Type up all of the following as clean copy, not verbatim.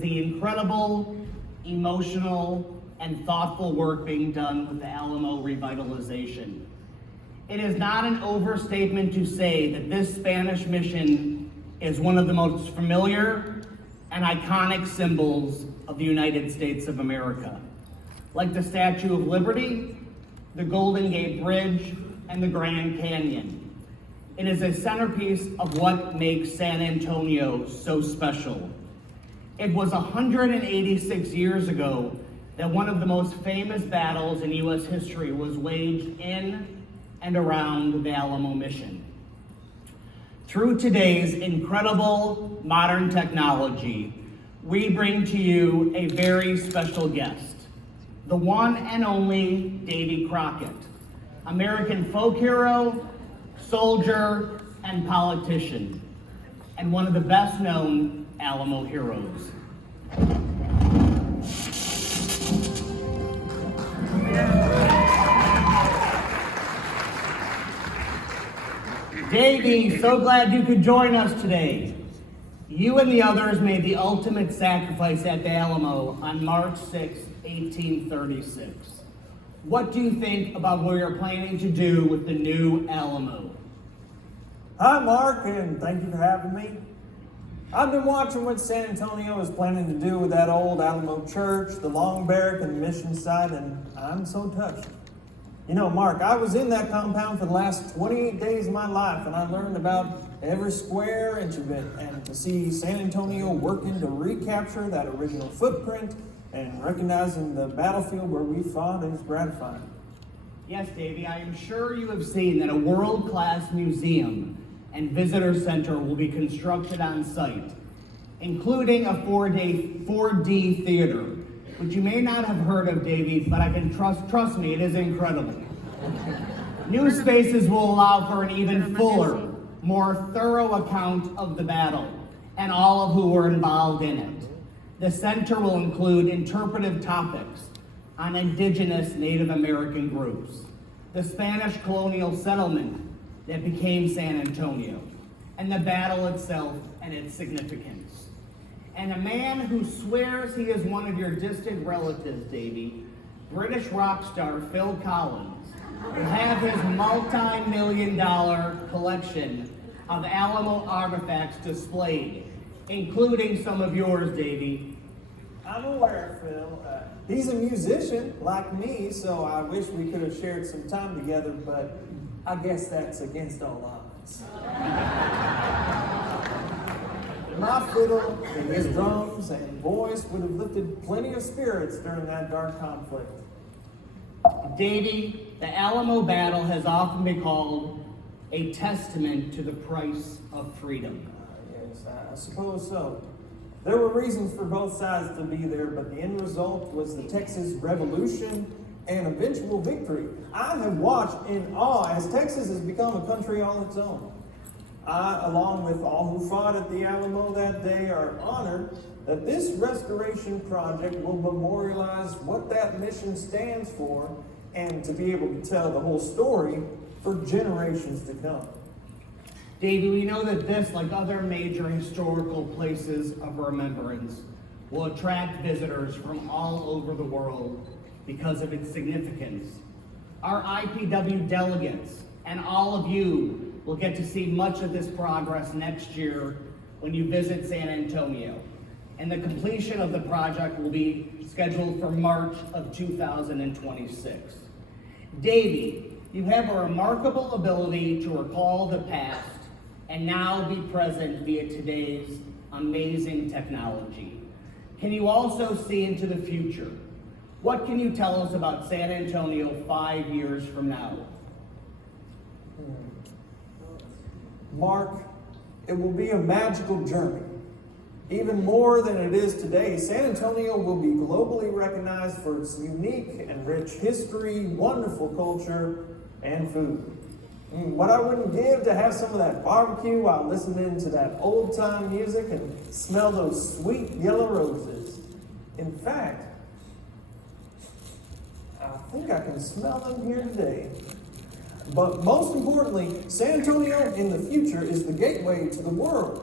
The incredible, emotional, and thoughtful work being done with the Alamo revitalization. It is not an overstatement to say that this Spanish mission is one of the most familiar and iconic symbols of the United States of America. Like the Statue of Liberty, the Golden Gate Bridge, and the Grand Canyon. It is a centerpiece of what makes San Antonio so special. It was 186 years ago that one of the most famous battles in U.S. history was waged in and around the Alamo mission. Through today's incredible modern technology, we bring to you a very special guest, the one and only Davy Crockett, American folk hero, soldier, and politician, and one of the best known Alamo heroes. Davy, so glad you could join us today. You and the others made the ultimate sacrifice at the Alamo on March 6, 1836. What do you think about what you're planning to do with the new Alamo? Hi, Mark, and thank you for having me. I've been watching what San Antonio is planning to do with that old Alamo church, the long barrack, and the mission site, and I'm so touched. You know, Mark, I was in that compound for the last 28 days of my life, and I learned about every square inch of it, and to see San Antonio working to recapture that original footprint and recognizing the battlefield where we fought is gratifying. Yes, Davy, I am sure you have seen that a world-class museum and visitor center will be constructed on site, including a 4D theater, which you may not have heard of, Davy, but I can trust me, it is incredible. New spaces will allow for an even fuller, more thorough account of the battle and all of who were involved in it. The center will include interpretive topics on indigenous Native American groups, the Spanish colonial settlement that became San Antonio, and the battle itself and its significance. And a man who swears he is one of your distant relatives, Davy, British rock star Phil Collins, will have his multi-million-dollar collection of Alamo artifacts displayed, including some of yours, Davy. I'm aware, Phil. He's a musician like me, so I wish we could have shared some time together, but I guess that's against all odds. My fiddle and his drums and voice would have lifted plenty of spirits during that dark conflict. Davy, the Alamo battle has often been called a testament to the price of freedom. Yes, I suppose so. There were reasons for both sides to be there, but the end result was the Texas Revolution and eventual victory. I have watched in awe as Texas has become a country all its own. I, along with all who fought at the Alamo that day, are honored that this restoration project will memorialize what that mission stands for and to be able to tell the whole story for generations to come. Davy, we know that this, like other major historical places of remembrance, will attract visitors from all over the world because of its significance. Our IPW delegates and all of you will get to see much of this progress next year when you visit San Antonio. And the completion of the project will be scheduled for March of 2026. Davy, you have a remarkable ability to recall the past and now be present via today's amazing technology. Can you also see into the future? What can you tell us about San Antonio 5 years from now? Mark, it will be a magical journey. Even more than it is today, San Antonio will be globally recognized for its unique and rich history, wonderful culture, and food. What I wouldn't give to have some of that barbecue while listening to that old-time music and smell those sweet yellow roses. In fact, I think I can smell them here today. But most importantly, San Antonio in the future is the gateway to the world.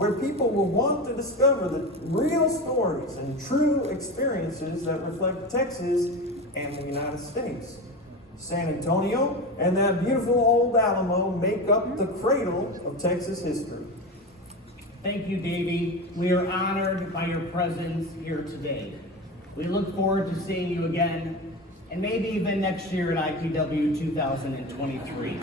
where people will want to discover the real stories and true experiences that reflect Texas and the United States. San Antonio and that beautiful old Alamo make up the cradle of Texas history. Thank you, Davey. We are honored by your presence here today. We look forward to seeing you again, and maybe even next year at IPW 2023.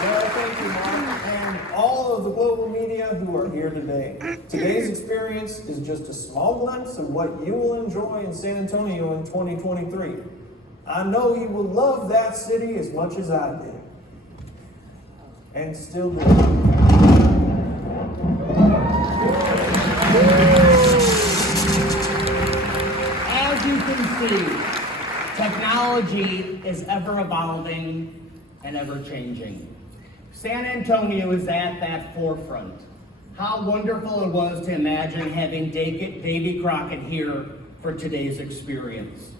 Well, thank you, Mark, and all of the global media who are here today. Today's experience is just a small glimpse of what you will enjoy in San Antonio in 2023. I know you will love that city as much as I did, and still do. As you can see, technology is ever evolving and ever changing. San Antonio is at that forefront. How wonderful it was to imagine having Davy Crockett here for today's experience.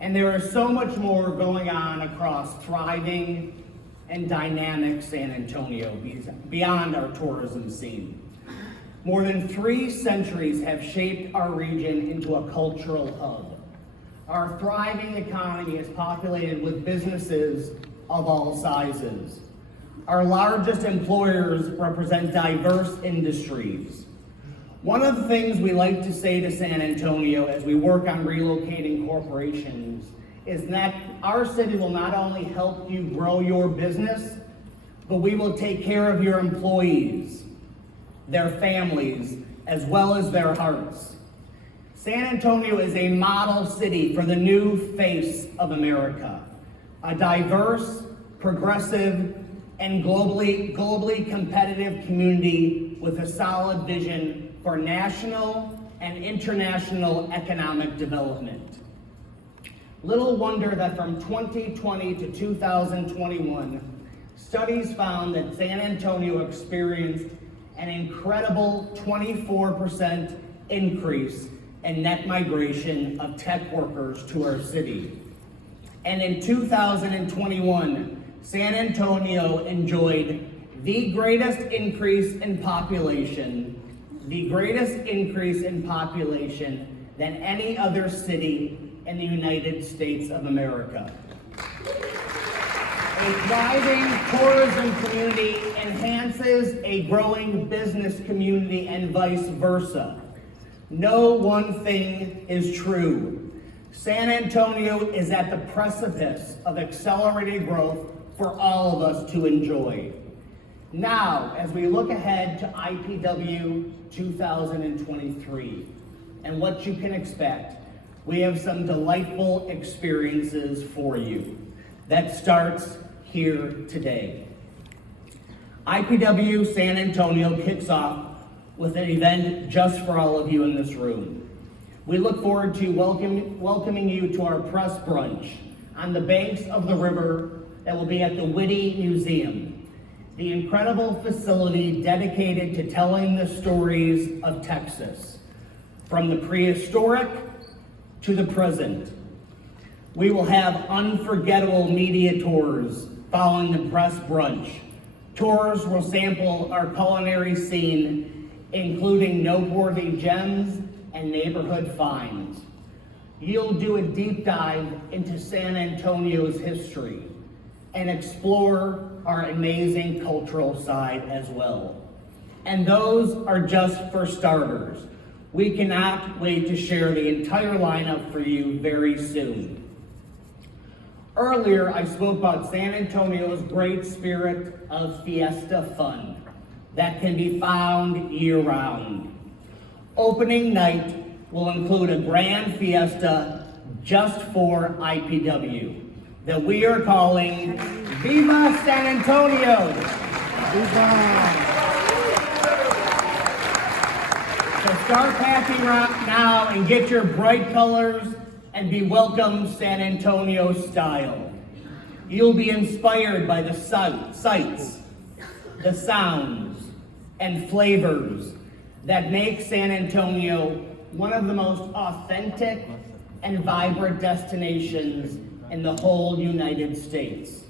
And there is so much more going on across thriving and dynamic San Antonio beyond our tourism scene. More than 3 centuries have shaped our region into a cultural hub. Our thriving economy is populated with businesses of all sizes. Our largest employers represent diverse industries. One of the things we like to say to San Antonio as we work on relocating corporations is that our city will not only help you grow your business, but we will take care of your employees, their families, as well as their hearts. San Antonio is a model city for the new face of America, a diverse, progressive, and globally competitive community with a solid vision for national and international economic development. Little wonder that from 2020 to 2021, studies found that San Antonio experienced an incredible 24% increase in net migration of tech workers to our city. And in 2021, San Antonio enjoyed the greatest increase in population than any other city in the United States of America. A thriving tourism community enhances a growing business community and vice versa. No one thing is true. San Antonio is at the precipice of accelerated growth for all of us to enjoy. Now, as we look ahead to IPW 2023 and what you can expect, we have some delightful experiences for you. That starts here today. IPW San Antonio kicks off with an event just for all of you in this room. We look forward to welcoming you to our press brunch on the banks of the river that will be at the Whitty Museum, the incredible facility dedicated to telling the stories of Texas, from the prehistoric to the present. We will have unforgettable media tours following the press brunch. Tours will sample our culinary scene, including noteworthy gems and neighborhood finds. You'll do a deep dive into San Antonio's history and explore our amazing cultural side as well. And those are just for starters. We cannot wait to share the entire lineup for you very soon. Earlier, I spoke about San Antonio's great spirit of fiesta fun that can be found year-round. Opening night will include a grand fiesta just for IPW that we are calling Viva San Antonio! Viva! So start packing now and get your bright colors and be welcomed San Antonio style. You'll be inspired by the sights, the sounds, and flavors that make San Antonio one of the most authentic and vibrant destinations in the whole United States.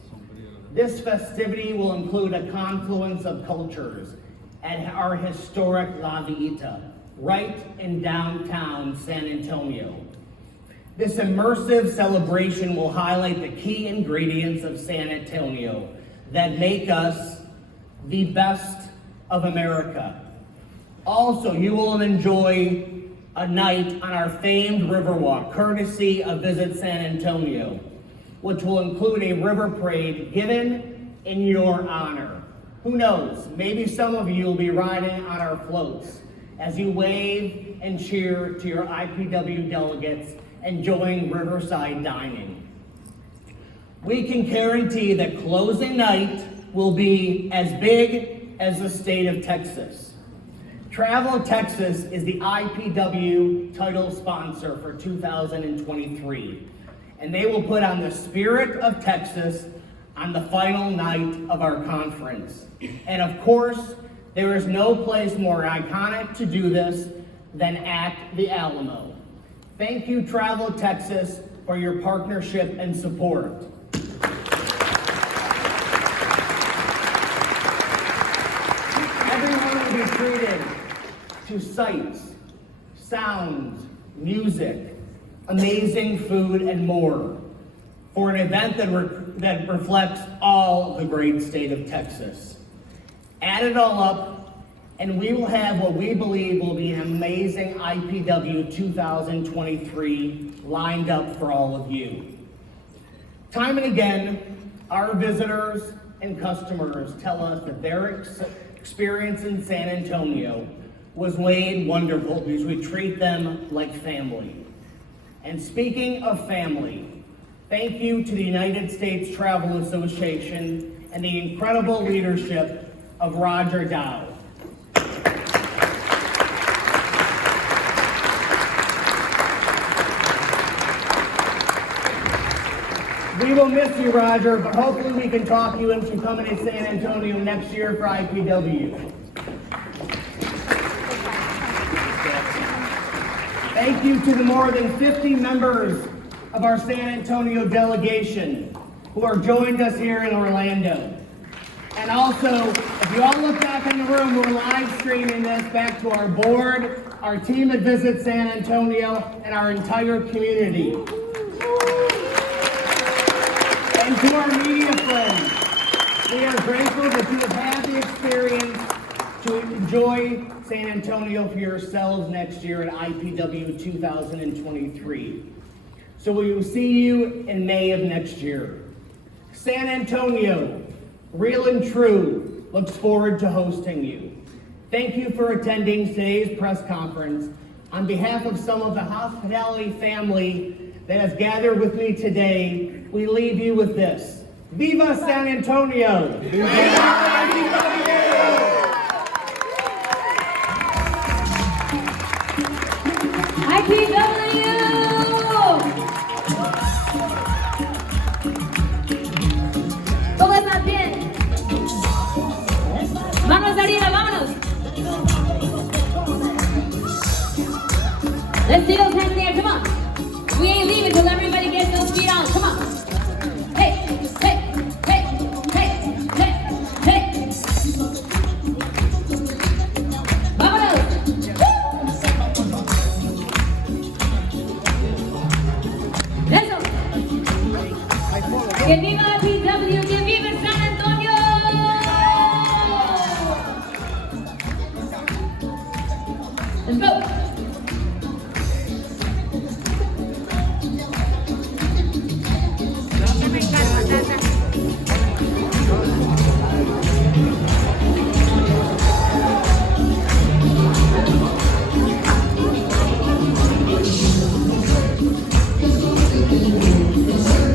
This festivity will include a confluence of cultures at our historic La Villita, right in downtown San Antonio. This immersive celebration will highlight the key ingredients of San Antonio that make us the best of America. Also, you will enjoy a night on our famed Riverwalk, courtesy of Visit San Antonio, which will include a river parade given in your honor. Who knows, maybe some of you will be riding on our floats as you wave and cheer to your IPW delegates enjoying riverside dining. We can guarantee that closing night will be as big as the state of Texas. Travel Texas is the IPW title sponsor for 2023, and they will put on the spirit of Texas on the final night of our conference. And of course, there is no place more iconic to do this than at the Alamo. Thank you, Travel Texas, for your partnership and support. Everyone will be treated to sights, sounds, music, amazing food, and more for an event that reflects all the great state of Texas. Add it all up, and we will have what we believe will be an amazing IPW 2023 lined up for all of you. Time and again, our visitors and customers tell us that their experience in San Antonio was made wonderful because we treat them like family. And speaking of family, thank you to the United States Travel Association and the incredible leadership of Roger Dow. We will miss you, Roger, but hopefully we can talk you into coming to San Antonio next year for IPW. Thank you to the more than 50 members of our San Antonio delegation who are joined us here in Orlando. And also, if you all look back in the room, we're live streaming this back to our board, our team at Visit San Antonio, and our entire community. And to our media friends, we are grateful that you have had the experience to enjoy San Antonio for yourselves next year at IPW 2023. So we will see you in May of next year. San Antonio, real and true, looks forward to hosting you. Thank you for attending today's press conference. On behalf of some of the hospitality family that has gathered with me today, we leave you with this. Viva San Antonio! Viva IPW!